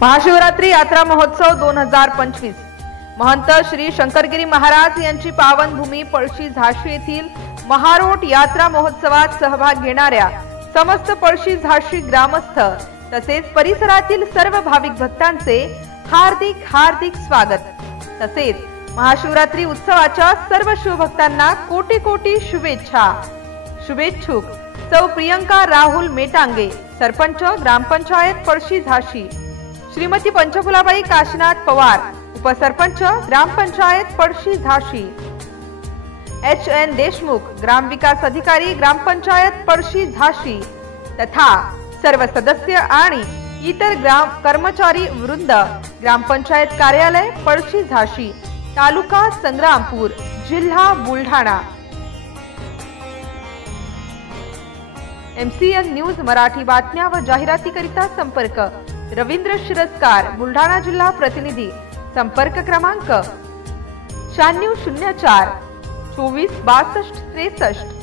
महाशिवरात्री यात्रा महोत्सव 2025 महंत श्री शंकरगिरी महाराज यांची पावन भूमी पळशी झाशी येथील महारोट यात्रा महोत्सवात सहभाग घेणाऱ्या समस्त पळशी झाशी ग्रामस्थ तसेच परिसरातील सर्व भाविक भक्तांचे हार्दिक हार्दिक स्वागत। तसेच महाशिवरात्री उत्सवाच्या सर्व शिवभक्तांना कोटी कोटी शुभेच्छा। शुभेच्छुक सौ प्रियंका राहुल मेटांगे, सरपंच ग्रामपंचायत पळशी झाशी, श्रीमती पंचफुलाबाई काशीनाथ पवार, उपसरपंच ग्रामपंचायत पळशी झाशी, HN देशमुख, ग्राम विकास अधिकारी ग्रामपंचायत पळशी झाशी तथा सर्व सदस्य आणि इतर ग्राम कर्मचारी वृंद, ग्रामपंचायत कार्यालय पळशी झाशी, तालुका संग्रामपूर, जिल्हा बुलढाणा। MCN न्यूज मराठी बातम्या व जाहिरातीकरिता संपर्क रवींद्र शिरस्कार, बुलढाणा जिल्हा प्रतिनिधी। संपर्क क्रमांक 9604 24 62 63।